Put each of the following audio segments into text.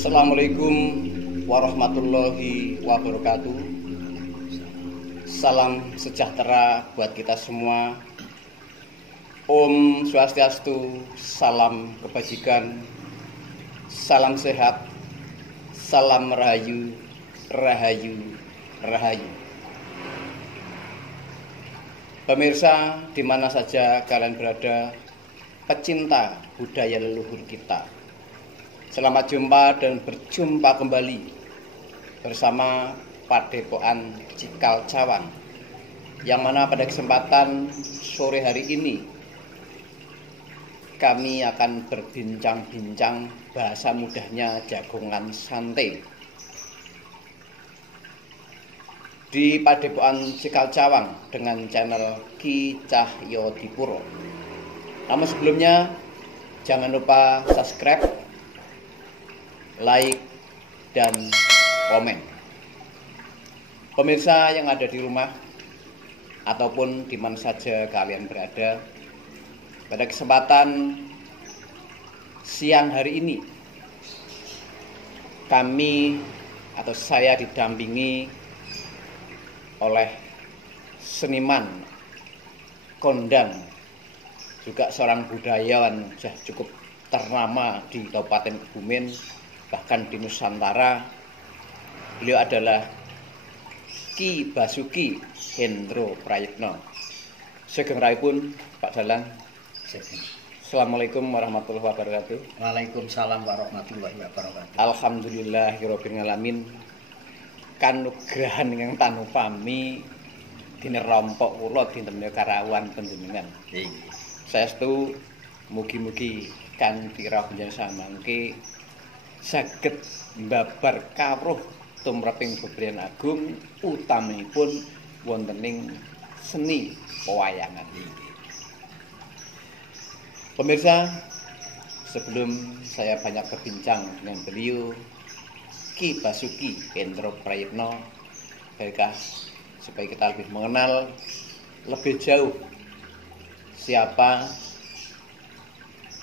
Assalamualaikum warahmatullahi wabarakatuh. Salam sejahtera buat kita semua. Om Swastiastu, salam kebajikan, salam sehat, salam rahayu, rahayu, rahayu. Pemirsa, di mana saja kalian berada, pecinta budaya leluhur kita, selamat jumpa dan berjumpa kembali bersama Padepokan Cikal Cawang, yang mana pada kesempatan sore hari ini kami akan berbincang-bincang, bahasa mudahnya jagongan santai, di Padepokan Cikal Cawang dengan channel Ki Cahyodipuro. Namun sebelumnya jangan lupa subscribe, like, dan komen. Pemirsa yang ada di rumah ataupun di mana saja kalian berada, pada kesempatan siang hari ini kami atau saya didampingi oleh seniman kondang, juga seorang budayawan cukup ternama di Kabupaten Kebumen, bahkan di Nusantara. Beliau adalah Ki Basuki Hendro Prayitno. Sugeng raipun Pak Dalang. Assalamualaikum warahmatullahi wabarakatuh. Waalaikumsalam warahmatullahi wabarakatuh. Alhamdulillahirabbil alamin. Kanugrahan ingkang tanupami dinerompok kula dinten karawan panjenengan. Saestu mugi-mugi kanthi rawuh panjenengan samangke saged mbabar kawruh tumraping bebriyan agung, utamanipun wontening seni pewayangan. Pemirsa, sebelum saya banyak berbincang dengan beliau, Ki Basuki Hendro Prayitno, baiklah supaya kita lebih mengenal lebih jauh siapa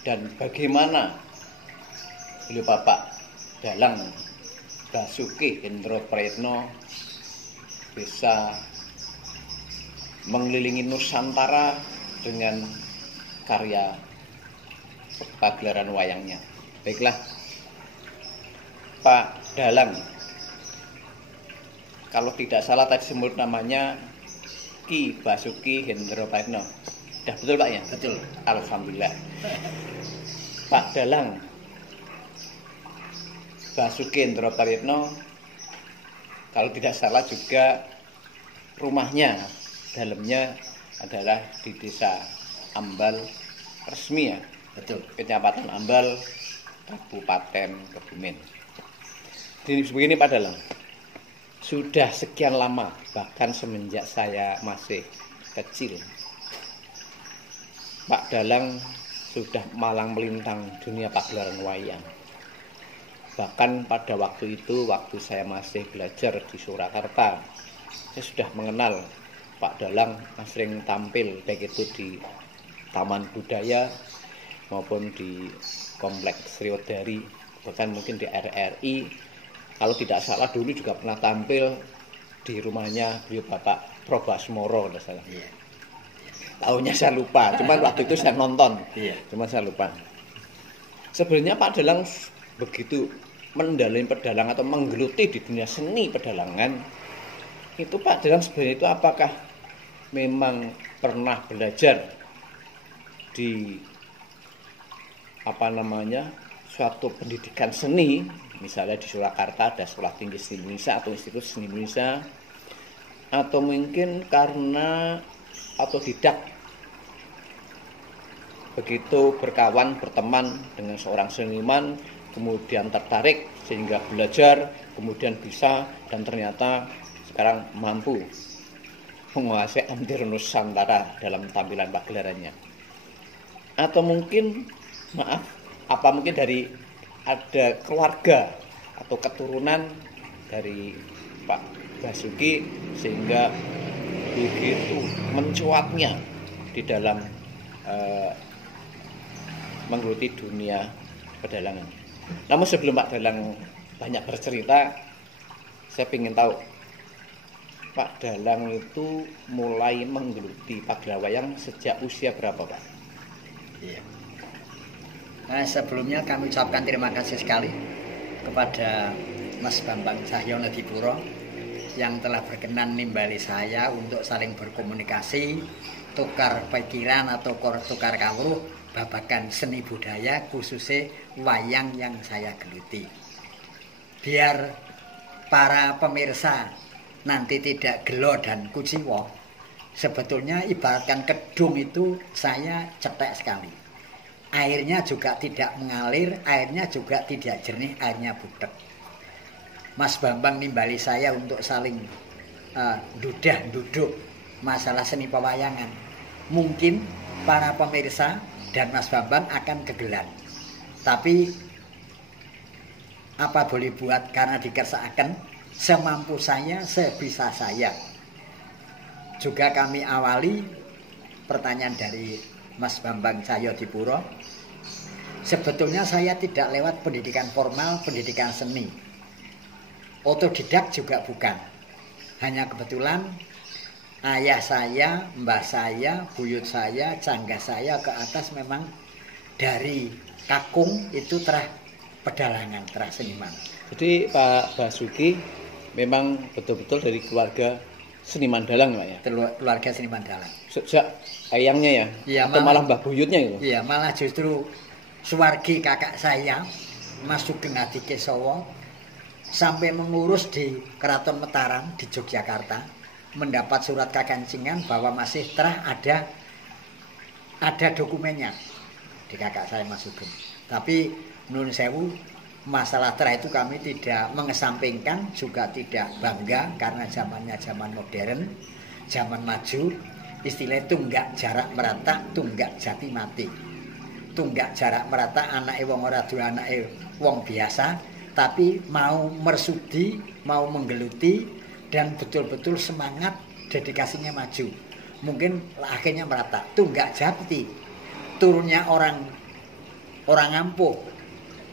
dan bagaimana beliau Bapak Dalang Basuki Hendro Prayitno bisa mengelilingi Nusantara dengan karya pagelaran wayangnya. Baiklah Pak Dalang, kalau tidak salah tadi sebut namanya Ki Basuki Hendro Prayitno. Sudah betul Pak ya? Betul. Alhamdulillah. Pak Dalang Basuki Hendro Prayitno, kalau tidak salah juga rumahnya, dalamnya adalah di Desa Ambal resmi ya? Betul. Kecamatan Ambal, Kabupaten Kebumen. Begini Pak Dalang, sudah sekian lama, bahkan semenjak saya masih kecil, Pak Dalang sudah malang melintang dunia pagelaran wayang. Bahkan pada waktu itu, waktu saya masih belajar di Surakarta, saya sudah mengenal Pak Dalang sering tampil baik itu di Taman Budaya maupun di Kompleks Sriwedari, bahkan mungkin di RRI. Kalau tidak salah dulu juga pernah tampil di rumahnya beliau Bapak Probasmoro, kalau salah. Iya. Tahunnya saya lupa, cuman waktu itu saya nonton. Iya. Cuman saya lupa. Sebenarnya Pak Dalang begitu mendalami pedalangan atau menggeluti di dunia seni pedalangan, itu Pak Dalang sebenarnya itu apakah memang pernah belajar di suatu pendidikan seni, misalnya di Surakarta ada Sekolah Tinggi Seni Indonesia atau Institut Seni Indonesia, atau mungkin karena otodidak, begitu berkawan berteman dengan seorang seniman kemudian tertarik sehingga belajar, kemudian bisa dan ternyata sekarang mampu menguasai hampir Nusantara dalam tampilan pagelarannya. Atau mungkin apa mungkin dari ada keluarga atau keturunan dari Pak Basuki sehingga begitu mencuatnya di dalam menggeluti dunia pedalangan. Namun sebelum Pak Dalang banyak bercerita, saya ingin tahu Pak Dalang itu mulai menggeluti pagelaran wayang sejak usia berapa, Pak? Iya. Nah, sebelumnya kami ucapkan terima kasih sekali kepada Mas Bambang Cahyono Dipuro yang telah berkenan nimbali saya untuk saling berkomunikasi, tukar pikiran atau tukar kawruh babagan seni budaya khususnya wayang yang saya geluti. Biar para pemirsa nanti tidak gelo dan kuciwo, sebetulnya ibaratkan kedung itu saya cetek sekali. Airnya juga tidak mengalir, airnya juga tidak jernih, airnya butek. Mas Bambang nimbali saya untuk saling duduk masalah seni pewayangan. Mungkin para pemirsa dan Mas Bambang akan kegelan. Tapi apa boleh buat, karena dikersakaken semampu saya, sebisa saya. Juga kami awali pertanyaan dari Mas Bambang Cahyo Dipuro. Sebetulnya saya tidak lewat pendidikan formal, pendidikan seni. Otodidak juga bukan. Hanya kebetulan ayah saya, mbah saya, buyut saya, cangga saya ke atas memang dari kakung itu terah pedalangan, terah seniman. Jadi Pak Basuki memang betul-betul dari keluarga seniman dalang, Pak ya? Keluarga seniman dalang. Sejak ayangnya ya? Iya, atau malah mbah buyutnya gitu? Iya, malah justru suwargi kakak saya, Mas Sugeng Adi Kesowo, sampai mengurus di Keraton Mataram di Yogyakarta, mendapat surat kagancingan bahwa masih terah ada dokumennya di kakak saya Mas Sugeng. Tapi nun sewu, masalah terah itu kami tidak mengesampingkan, juga tidak bangga karena zamannya zaman modern, zaman maju. Istilah tunggak jarak merata, tunggak jati mati. Tunggak jarak merata anake wong ora duwe anake wong biasa, tapi mau mersudi, mau menggeluti, dan betul-betul semangat, dedikasinya maju. Mungkin akhirnya merata. Tunggak jati, turunnya orang ampuh,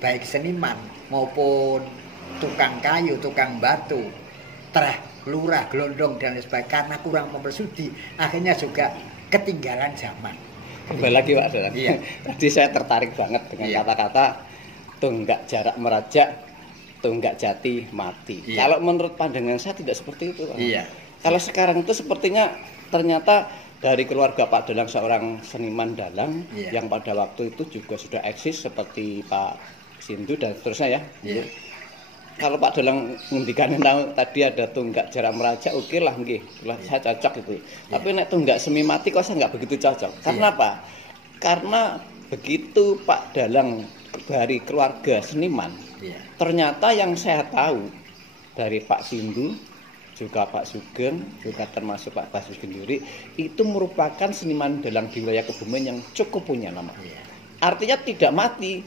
baik seniman maupun tukang kayu, tukang batu, terah, lurah, gelondong, dan sebagainya, karena kurang mempersudi, akhirnya juga ketinggalan zaman. Kembali lagi Pak Dalang. Iya. Tadi saya tertarik banget dengan kata-kata tunggak jarak merajak, tunggak jati mati. Iya. Kalau menurut pandangan saya tidak seperti itu, Pak. Iya. Kalau sekarang itu sepertinya ternyata dari keluarga Pak Dalang seorang seniman dalang, iya, yang pada waktu itu juga sudah eksis seperti Pak Sindu dan seterusnya ya. Iya. Kalau Pak Dalang ngendikan tadi ada tunggak jarak merajak, oke lah nggih. Lah Iya. saya cocok itu. Tapi nek tunggak semi mati kok saya nggak begitu cocok. Karena Iya. apa? Karena begitu Pak Dalang dari keluarga seniman, Iya. ternyata yang saya tahu dari Pak Sindu, juga Pak Sugeng, juga termasuk Pak Basuki sendiri, itu merupakan seniman dalang di wilayah Kebumen yang cukup punya nama. Iya. Artinya tidak mati,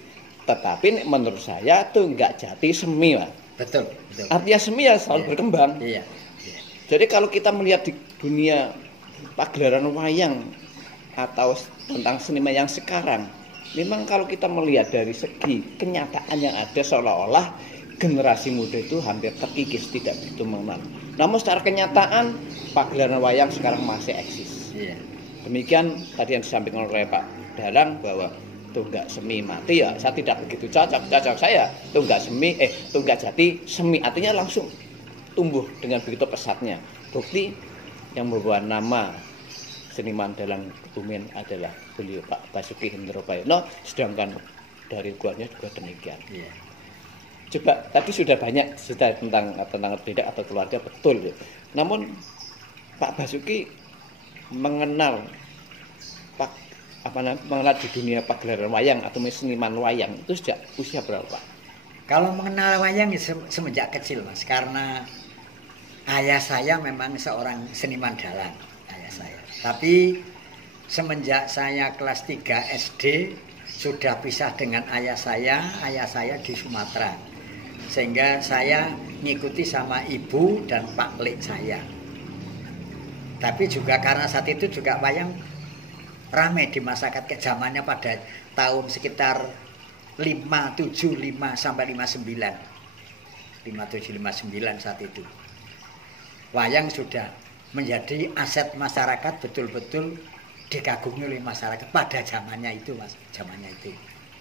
tetapi menurut saya itu nggak jati semi, Pak. Betul, betul. Artinya semi ya selalu Iya. berkembang. Iya. Iya. Jadi kalau kita melihat di dunia pagelaran wayang atau tentang seniman yang sekarang, memang kalau kita melihat dari segi kenyataan yang ada, seolah-olah generasi muda itu hampir terkikis, tidak begitu mengenal. Namun secara kenyataan pagelaran wayang sekarang masih eksis. Iya. Demikian tadi yang disampaikan oleh Pak Dalang bahwa tunggak semi mati, ya saya tidak begitu cocok. Cocok saya tunggak jati semi, artinya langsung tumbuh dengan begitu pesatnya. Bukti yang membawa nama seniman dalang Kebumen adalah beliau Pak Basuki Hendrobayono, sedangkan dari keluarnya juga demikian. Iya. Coba tadi sudah banyak tentang beda atau keluarga, betul. Namun Pak Basuki mengenal mengenal di dunia pagelaran wayang atau seniman wayang itu sejak usia berapa, Pak? Kalau mengenal wayang semenjak kecil, Mas, karena ayah saya memang seorang seniman dalang, ayah saya. Tapi semenjak saya kelas 3 SD sudah pisah dengan ayah saya di Sumatera. Sehingga saya ngikuti sama ibu dan Pak Lek saya. Tapi juga karena saat itu juga wayang ramai di masyarakat, zamannya pada tahun sekitar 575 sampai 59. 5759 saat itu. Wayang sudah menjadi aset masyarakat, betul-betul dikagumi oleh masyarakat pada zamannya itu, Mas, zamannya itu.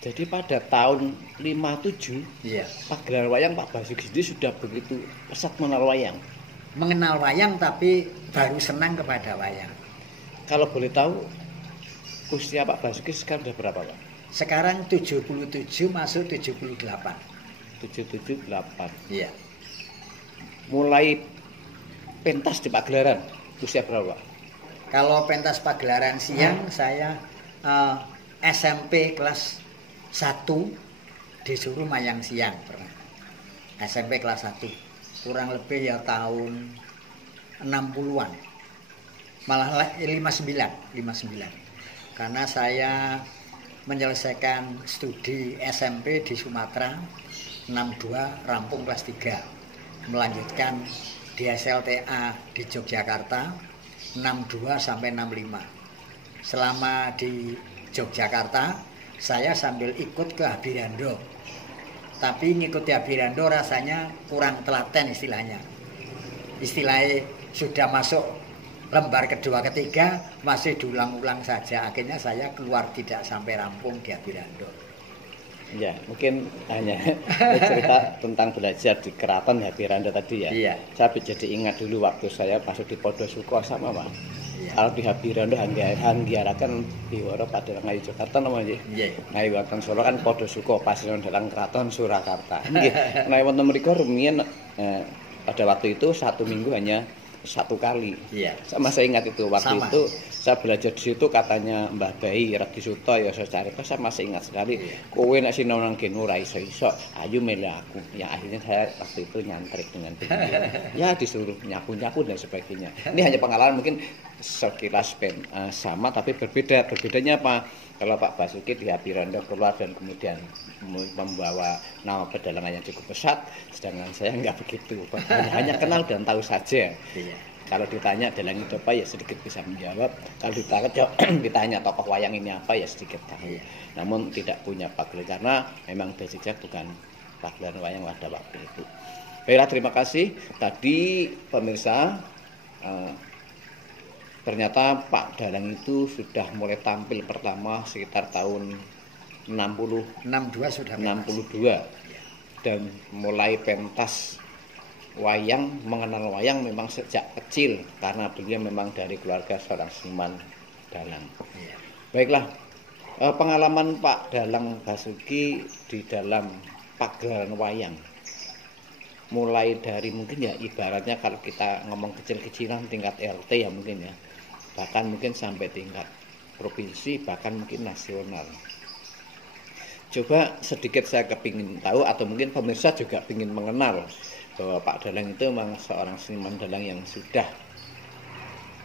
Jadi pada tahun 57, Iya. pagelaran wayang Pak Basuki sendiri sudah begitu pesat mengenal wayang. Mengenal wayang tapi baru senang kepada wayang. Kalau boleh tahu, usia Pak Basuki sekarang sudah berapa, Pak? Sekarang 77 masuk 78. 778. Iya. Mulai pentas di pagelaran usia berapa, Pak? Kalau pentas pagelaran siang saya SMP kelas 1 disuruh mayang siang pernah. SMP kelas 1. Kurang lebih ya tahun 60-an. Malah 59. Karena saya menyelesaikan studi SMP di Sumatera 62, rampung kelas 3. Melanjutkan di SLTA di Yogyakarta 62 sampai 65. Selama di Yogyakarta saya sambil ikut ke Habirando. Tapi ngikuti Habirando rasanya kurang telaten istilahnya. Istilahnya sudah masuk lembar kedua ketiga masih diulang-ulang saja. Akhirnya saya keluar tidak sampai rampung di Habirando. Ya, mungkin hanya cerita tentang belajar di Keraton Habirando tadi ya. Iya. Saya jadi ingat dulu waktu saya masuk di Podosuko sama, Pak. Iya. Kalau di Habirando hanggiarakan Biwara pada Ngayu Jakarta namanya. Iya. Ngayu wonten Solo kan Podosuko pasilon dalam Keraton Surakarta. Nggih. Ngayu wonten mriku rumiyin pada waktu itu 1 minggu hanya 1 kali. Iya. Sama saya ingat itu waktu Sama. itu saya belajar di situ katanya Mbah Bayi Radi Suto ya saya cari saya masih ingat sekali. Kowe nek sinau nang kene ora iso-iso, ayo milih aku. Ya akhirnya saya waktu itu nyantrik dengan beliau. Ya disuruh nyapu-nyapu dan sebagainya. Ini hanya pengalaman mungkin sekilas sama tapi berbeda. Berbedanya apa? Kalau Pak Basuki di Habirando keluar dan kemudian membawa nama pedalangan yang cukup pesat, sedangkan saya enggak begitu. Hanya kenal dan tahu saja. Iya. Kalau ditanya dalang itu apa ya sedikit bisa menjawab. Kalau ditanya tokoh wayang ini apa ya sedikit tahu. Namun tidak punya pagelaran karena memang basicnya bukan pagelaran wayang pada waktu itu. Baiklah, terima kasih. Tadi pemirsa ternyata Pak Dalang itu sudah mulai tampil pertama sekitar tahun 62 sudah 62 dan mulai pentas wayang, mengenal wayang memang sejak kecil karena beliau memang dari keluarga seorang seniman dalang. Iya. Baiklah, pengalaman Pak Dalang Basuki di dalam pagelaran wayang mulai dari mungkin ya ibaratnya kalau kita ngomong kecil-kecilan tingkat RT ya mungkin ya, bahkan mungkin sampai tingkat provinsi, bahkan mungkin nasional. Coba sedikit saya kepingin tahu atau mungkin pemirsa juga ingin mengenal bahwa Pak Dalang itu memang seorang seniman dalang yang sudah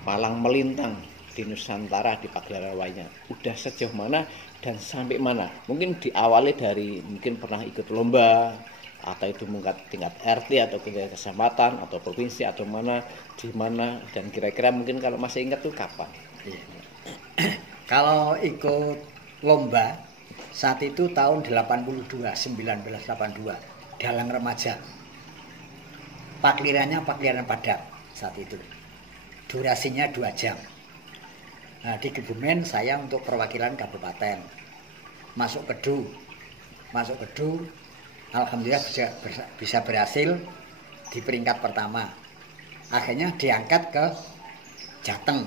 malang melintang di Nusantara di pagelaran wayang. Udah sejauh mana dan sampai mana? Mungkin diawali dari mungkin pernah ikut lomba atau itu tingkat RT atau tingkat kecamatan atau provinsi atau mana di mana dan kira-kira mungkin kalau masih ingat tuh kapan? Kalau ikut lomba saat itu tahun 1982 dalang remaja. Pagelarannya pagelaran padat saat itu. Durasinya 2 jam. Nah, di Kebumen saya untuk perwakilan kabupaten. Masuk Kedu. Alhamdulillah bisa berhasil di peringkat pertama. Akhirnya diangkat ke Jateng.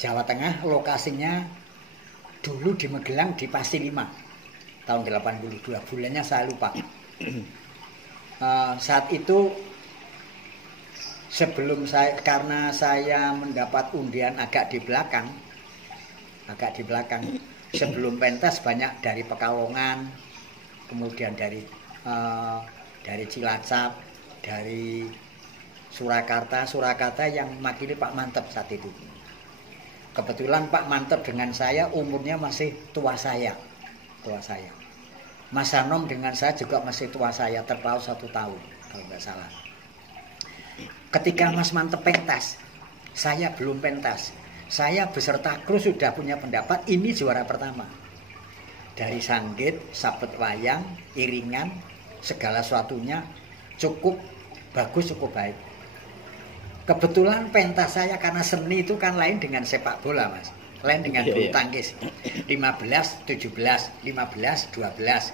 Jawa Tengah, lokasinya dulu di Magelang di Pasti 5 tahun 82, bulannya saya lupa. Saat itu karena saya mendapat undian agak di belakang sebelum pentas banyak dari Pekalongan, kemudian dari Cilacap, dari Surakarta yang makili Pak Mantep saat itu. Kebetulan Pak Mantep dengan saya umurnya masih tua saya. Mas Sanom dengan saya juga masih tua saya, terpaut 1 tahun kalau nggak salah. Ketika Mas Mantep pentas, saya belum pentas. Saya beserta kru sudah punya pendapat ini juara pertama. Dari sanggit, sabet wayang, iringan, segala sesuatunya cukup bagus, cukup baik. Kebetulan pentas saya karena seni itu kan lain dengan sepak bola, Mas. Lain dengan bulu tangkis. 15, 17, 15, 12.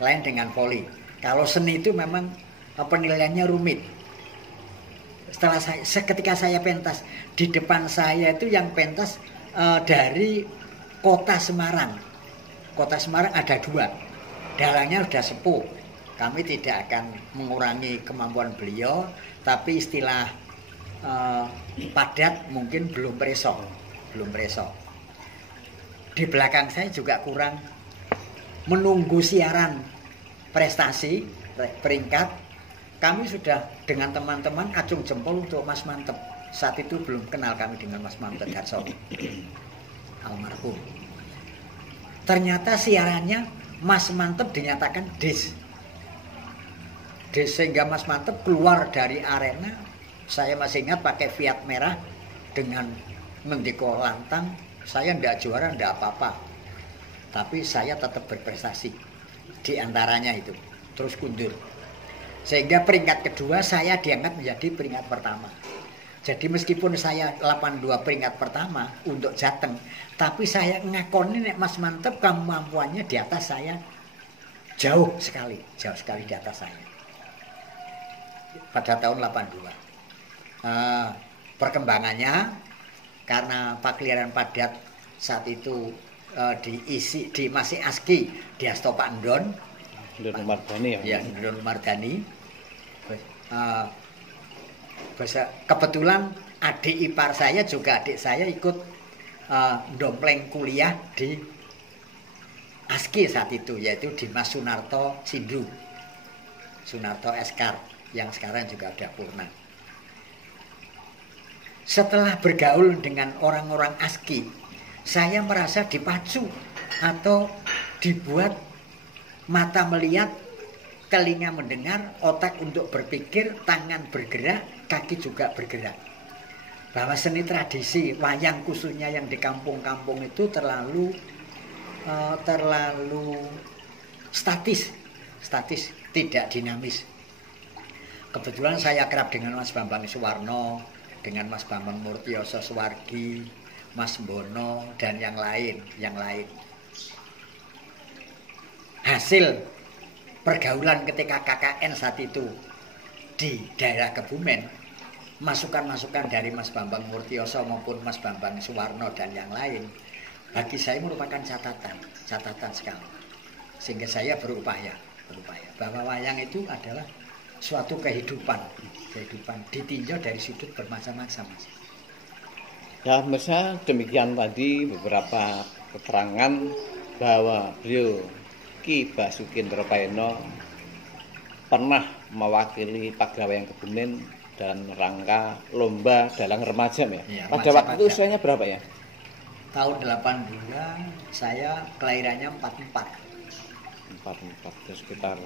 Lain dengan voli. Kalau seni itu memang penilaiannya rumit. Ketika saya pentas, di depan saya itu yang pentas dari kota Semarang. Kota Semarang ada 2. Dalangnya sudah sepuh. Kami tidak akan mengurangi kemampuan beliau, tapi istilah padat mungkin belum preso. Di belakang saya juga kurang menunggu siaran prestasi, peringkat. Kami sudah dengan teman-teman acung jempol untuk Mas Mantep. Saat itu belum kenal kami dengan Mas Mantep Darsono, almarhum. Ternyata siarannya Mas Mantep dinyatakan dis, sehingga Mas Mantep keluar dari arena. Saya masih ingat pakai Fiat merah dengan mendeko lantang. Saya ndak juara, ndak apa-apa, tapi saya tetap berprestasi di antaranya itu. Terus kundur, sehingga peringkat kedua saya diangkat menjadi peringkat pertama. Jadi meskipun saya 82 peringkat pertama untuk Jateng, tapi saya ngakoni nek Mas Mantep kemampuannya di atas saya jauh sekali di atas saya. Pada tahun 82. Perkembangannya karena Pakliran Padat saat itu diisi di masih ASKI di Asto Pak Ndon Mardani ya. Ndon Mardani. Kebetulan adik ipar saya juga adik saya ikut dompleng kuliah di ASKI saat itu, yaitu di Mas Sunarto Sindu, Sunarto Eskar yang sekarang juga udah purna. Setelah bergaul dengan orang-orang ASKI, saya merasa dipacu atau dibuat mata melihat, telinga mendengar, otak untuk berpikir, tangan bergerak, kaki juga bergerak. Bahwa seni tradisi wayang khususnya yang di kampung-kampung itu terlalu statis, tidak dinamis. Kebetulan saya kerap dengan Mas Bambang Suwarno, dengan Mas Bambang Murtioso Suwargi, Mas Bono dan yang lain. Hasil pergaulan ketika KKN saat itu di daerah Kebumen, masukan-masukan dari Mas Bambang Murtioso maupun Mas Bambang Suwarno dan yang lain, bagi saya merupakan catatan sekali. Sehingga saya berupaya bahwa wayang itu adalah suatu kehidupan ditinjau dari sudut bermacam-macam. Ya, misalnya demikian tadi beberapa keterangan bahwa beliau Ki Basuki Indrapayana pernah mewakili Pagrawayang Kebumen dalam rangka lomba dalang remaja ya. Ya, pada waktu itu usianya berapa ya? Tahun 82, saya kelahirannya 44. 44, sekitar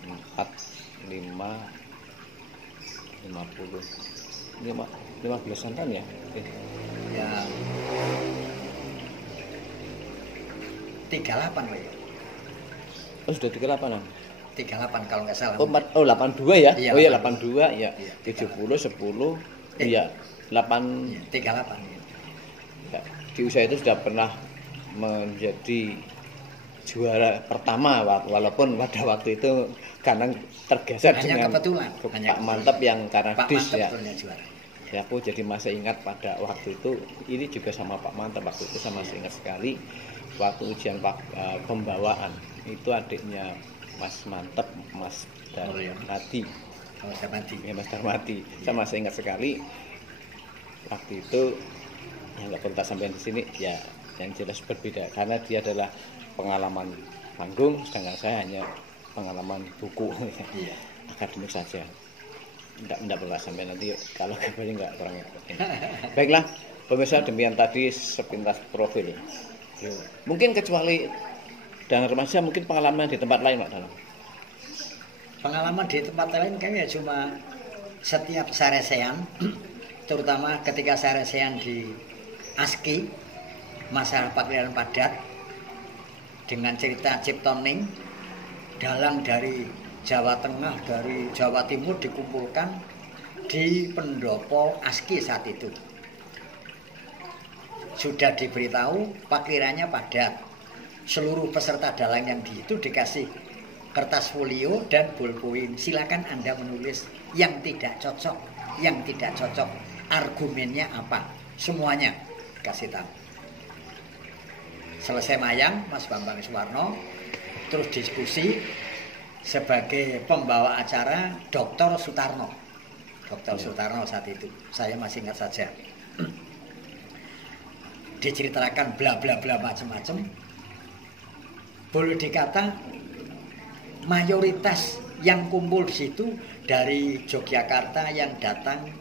15-an tahun ya? Ya. 38 ya. Oh, sudah 38-an. 38 kalau nggak salah. 82 ya? Iya, oh iya 82 ya. Iya, 70 10 iya 8 38. Ya, di usia itu sudah pernah menjadi juara pertama, walaupun pada waktu itu karena tergeser hanya dengan kebetulan Pak Mantep yang karena Pak dis Mantep ya. Juara. Ya, aku jadi masih ingat pada waktu itu, ini juga sama Pak Mantep waktu itu saya masih ingat sekali waktu ujian pembawaan itu adiknya Mas Mantep, Mas Darmadi. Ya, Mas Darmadi. Saya masih ingat sekali waktu itu. Ya, nggak perlu sampai di sini ya, yang jelas berbeda karena dia adalah pengalaman panggung, sedangkan saya hanya pengalaman buku Iya. akademik saja. Tidak perlu sampai nanti kalau kembali nggak kurang. Baiklah pemirsa, demikian tadi sepintas profil. Mungkin kecuali dalam remaja, mungkin pengalaman di tempat lain Pak Dalang. Pengalaman di tempat lain kayaknya cuma setiap saresean, terutama ketika saresean di ASKI, masa Pakliran Padat, dengan cerita Ciptoning, dalang dari Jawa Tengah, dari Jawa Timur dikumpulkan di pendopo ASKI saat itu. Sudah diberitahu, parkirannya padat. Seluruh peserta dalang yang itu dikasih kertas folio dan bolpoin. Silakan Anda menulis yang tidak cocok, argumennya apa, semuanya kasih tahu. Selesai mayang, Mas Bambang Suwarno terus diskusi. Sebagai pembawa acara Dr. Sutarno. Sutarno saat itu, saya masih ingat saja. Diceritakan bla bla bla macam-macam. Boleh dikata mayoritas yang kumpul di situ dari Yogyakarta yang datang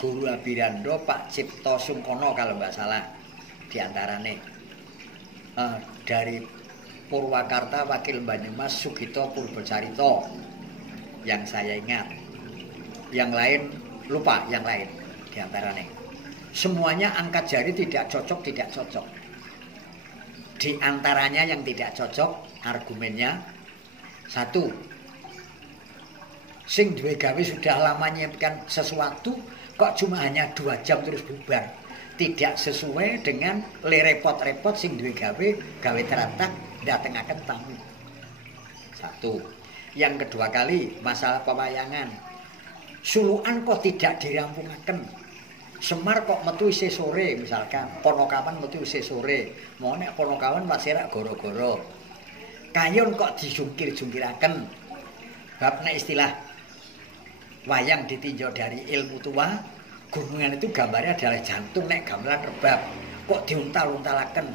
Guru Abirando, Pak Cipto Sungkono kalau nggak salah diantaranya. Dari Purwakarta wakil Banyumas Sugito Purbocarito yang saya ingat. Yang lain lupa, yang lain diantaranya. Semuanya angkat jari tidak cocok. Di antaranya yang tidak cocok argumennya, satu, sing duwe gawe sudah lama nyiapkan sesuatu kok cuma hanya 2 jam terus bubar. Tidak sesuai dengan repot-repot sing duwe gawe terantak datengaken tamu. Satu. Yang kedua kali masalah pewayangan. Sulukan kok tidak dirampungaken. Semar kok metu isih sore misalkan, Ponokawan metu isih sore. Mau nek Ponokawan masih rak goro-goro. Kayon kok dijungkir-jungkiraken. Bab nek istilah wayang ditinjau dari ilmu tua, gunungan itu gambarnya adalah jantung, nek gamelan rebab kok diuntal-untalaken.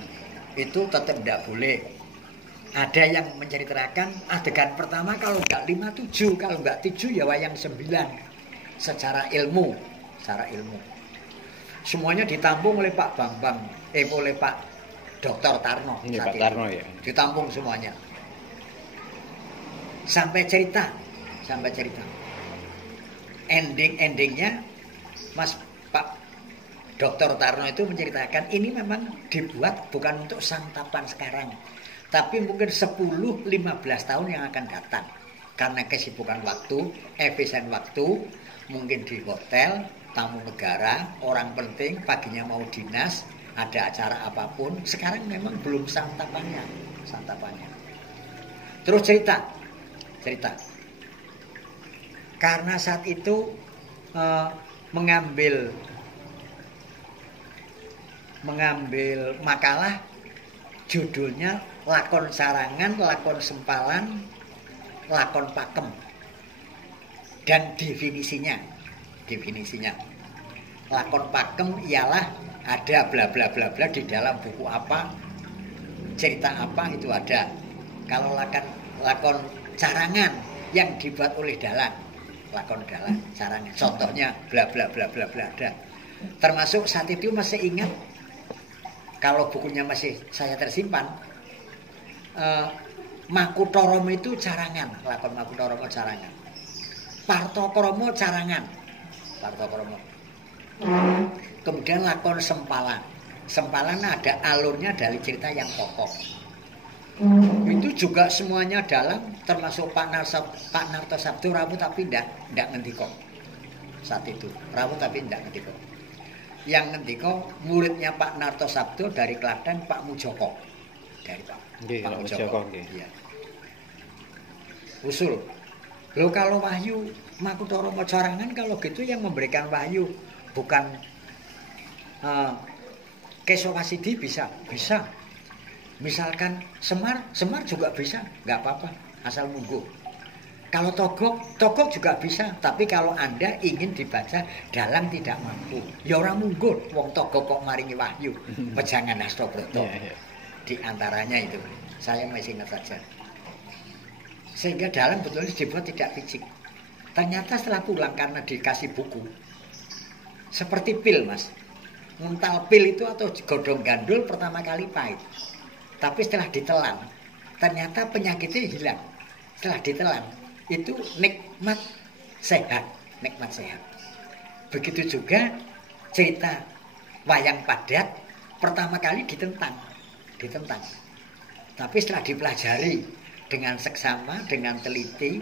Itu tetap tidak boleh. Ada yang menceritakan adegan pertama kalau enggak 5-7, kalau enggak 7 ya wayang 9. Secara ilmu. Semuanya ditampung oleh Pak Bambang, oleh Pak Dr. Tarno. Ini Pak Tarno ya. Ditampung semuanya. Sampai cerita. Endingnya Mas Pak Dr. Tarno itu menceritakan ini memang dibuat bukan untuk santapan sekarang, tapi mungkin 10-15 tahun yang akan datang. Karena kesibukan waktu, efisien waktu, mungkin di hotel, tamu negara, orang penting, paginya mau dinas, ada acara apapun. Sekarang memang belum santapannya. Terus cerita. Karena saat itu mengambil makalah judulnya lakon sarangan, lakon sempalan, lakon pakem, dan definisinya lakon pakem ialah ada bla bla bla bla di dalam buku apa, cerita apa itu ada. Kalau lakon carangan yang dibuat oleh dalang, lakon dalang carangan, contohnya bla bla bla bla bla ada. Termasuk saat itu masih ingat, kalau bukunya masih saya tersimpan, Makutoromo itu carangan, lakon Makutoromo carangan. Partokromo carangan, Partokromo. Kemudian lakon sempalan. Sempalan ada alurnya dari cerita yang pokok. Itu juga semuanya dalam, termasuk Pak Narto Sabdo rawuh tapi tidak ngendika. Saat itu rawuh tapi tidak ngendika. Yang ngendika muridnya Pak Narto Sabdo dari Klaten, Pak Mujoko. Dari Pak Mujoko. Iya. Usul. Loh kalau wahyu Makutoromo carangan, kalau gitu yang memberikan wahyu bukan Kesowasidi bisa. Misalkan Semar juga bisa, nggak apa-apa, asal mungguh. Kalau Togok juga bisa, tapi kalau Anda ingin dibaca dalang tidak mampu, ya orang mungguh, wong Togok kok maringi wahyu, pejangan Hastobroto. Di antaranya itu, saya masih ingat saja. Sehingga dalang betulnya dibuat tidak fisik. Ternyata setelah pulang karena dikasih buku, seperti pil mas, nguntal pil itu atau godong gandul pertama kali pahit. Tapi setelah ditelan, ternyata penyakitnya hilang. Setelah ditelan, itu nikmat sehat. Begitu juga cerita wayang padat pertama kali ditentang. Tapi setelah dipelajari dengan seksama, dengan teliti,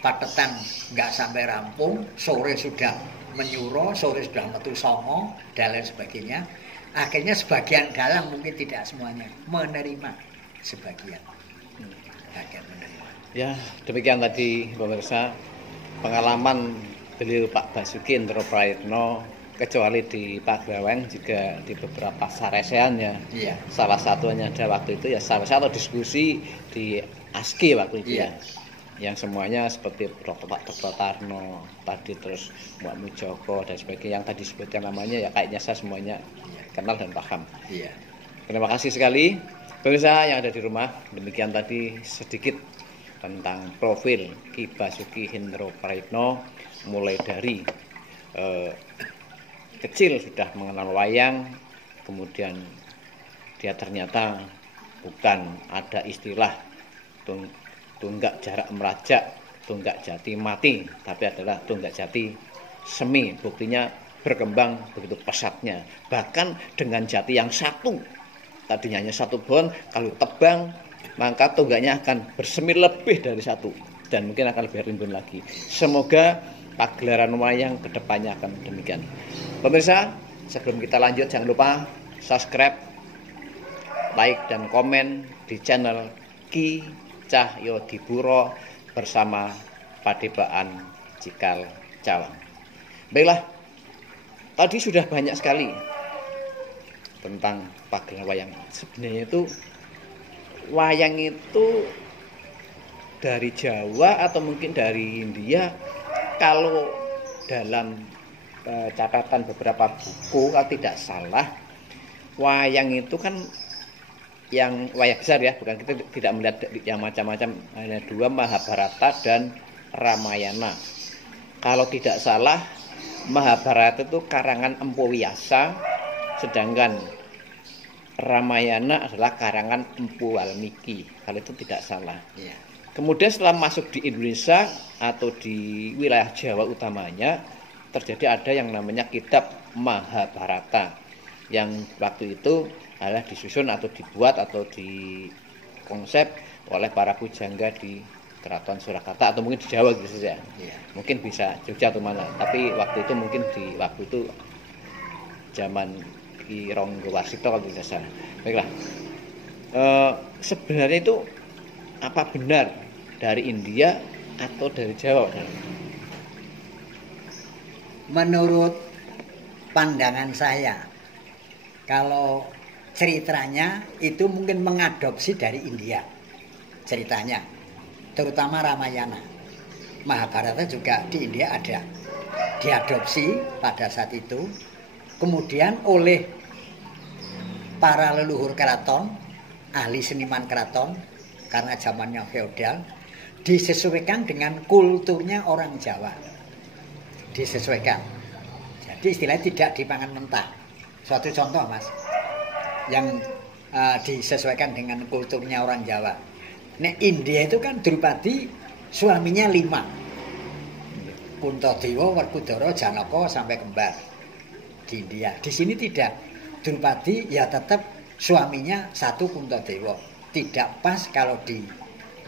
patetan nggak sampai rampung, sore sudah menyuruh, sore sudah metu songo, dan lain sebagainya. Akhirnya sebagian dalang, mungkin tidak semuanya, menerima sebagian. Bagian menerima. Ya, demikian tadi pemirsa pengalaman beliau Pak Basuki Hendro Prayitno, kecuali di Pagelaran juga di beberapa saresean ya. Iya. Salah satunya ada waktu itu ya saresean atau diskusi di ASKI waktu itu ya. Yang semuanya seperti Dr. Tarno tadi, terus Mbak Mujoko dan sebagainya yang tadi sebutkan namanya ya, kayaknya saya semuanya kenal dan paham. Iya. Terima kasih sekali pemirsa yang ada di rumah. Demikian tadi sedikit tentang profil Ki Basuki Hendro Prayitno, mulai dari kecil sudah mengenal wayang, kemudian dia ternyata bukan ada istilah tunggak jarak merajak, tunggak jati mati, tapi adalah tunggak jati semi. Buktinya berkembang begitu pesatnya, bahkan dengan jati yang satu, tadinya hanya satu pohon, kalau tebang maka tunggaknya akan bersemi lebih dari satu dan mungkin akan lebih rimbun lagi. Semoga pagelaran wayang kedepannya akan demikian. Pemirsa, sebelum kita lanjut jangan lupa subscribe, like dan komen di channel Ki Cahyo Dipuro bersama Padepokan Cikal Cawang. Baiklah, tadi sudah banyak sekali tentang pagelaran wayang. Sebenarnya itu wayang itu dari Jawa atau mungkin dari India. Kalau dalam catatan beberapa buku kalau tidak salah, wayang itu kan yang wayang besar ya, bukan, kita tidak melihat yang macam-macam, hanya dua, Mahabharata dan Ramayana. Kalau tidak salah Mahabharata itu karangan Empu Wiyasa, sedangkan Ramayana adalah karangan Empu Walmiki, kalau itu tidak salah. Iya. Kemudian Setelah masuk di Indonesia atau di wilayah Jawa utamanya, terjadi ada yang namanya kitab Mahabharata, yang waktu itu adalah disusun atau dibuat atau dikonsep oleh para pujangga di Keraton Surakarta atau mungkin di Jawa gitu saja. Iya. Mungkin bisa Jogja atau mana, tapi waktu itu mungkin di waktu itu zaman Ki Ronggowarsito kalau tidak salah. Baiklah, sebenarnya itu apa benar dari India atau dari Jawa? Menurut pandangan saya, kalau ceritanya itu mungkin mengadopsi dari India ceritanya, terutama Ramayana. Mahabharata juga di India ada, diadopsi pada saat itu, kemudian oleh para leluhur keraton, ahli seniman keraton, karena zamannya feodal, disesuaikan dengan kulturnya orang Jawa, disesuaikan. Jadi istilahnya tidak dipangan mentah. Suatu contoh mas, yang disesuaikan dengan kulturnya orang Jawa. Nah India itu kan Drupadi suaminya 5, Kuntadewa, Werkudara, Janaka sampai kembar di India. Di sini tidak, Drupadi ya tetap suaminya 1 Kuntadewa. Tidak pas kalau di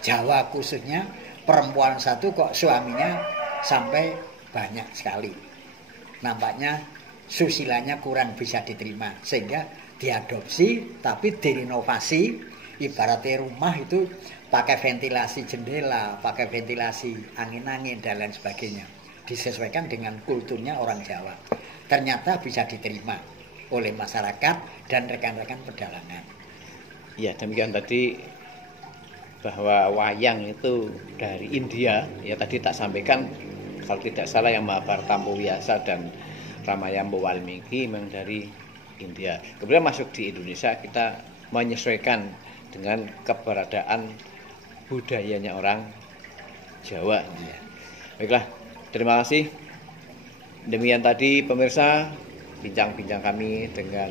Jawa khususnya perempuan 1 kok suaminya sampai banyak sekali. Nampaknya susilanya kurang bisa diterima, sehingga diadopsi tapi direnovasi. Ibaratnya rumah itu pakai ventilasi jendela, pakai ventilasi angin-angin dan lain sebagainya, disesuaikan dengan kulturnya orang Jawa. Ternyata bisa diterima oleh masyarakat dan rekan-rekan pedalangan. Ya, demikian tadi bahwa wayang itu dari India, ya tadi tak sampaikan kalau tidak salah yang Mahabharata Empu Wiyasa dan Ramayana Empu Walmiki memang dari India. Kemudian masuk di Indonesia, kita menyesuaikan dengan keberadaan budayanya orang Jawa. Ya. Baiklah, terima kasih. Demikian tadi pemirsa bincang-bincang kami dengan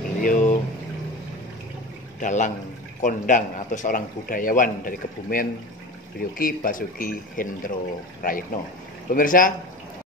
beliau dalang kondang atau seorang budayawan dari Kebumen, beliau Ki Basuki Hendro Prayitno. Pemirsa,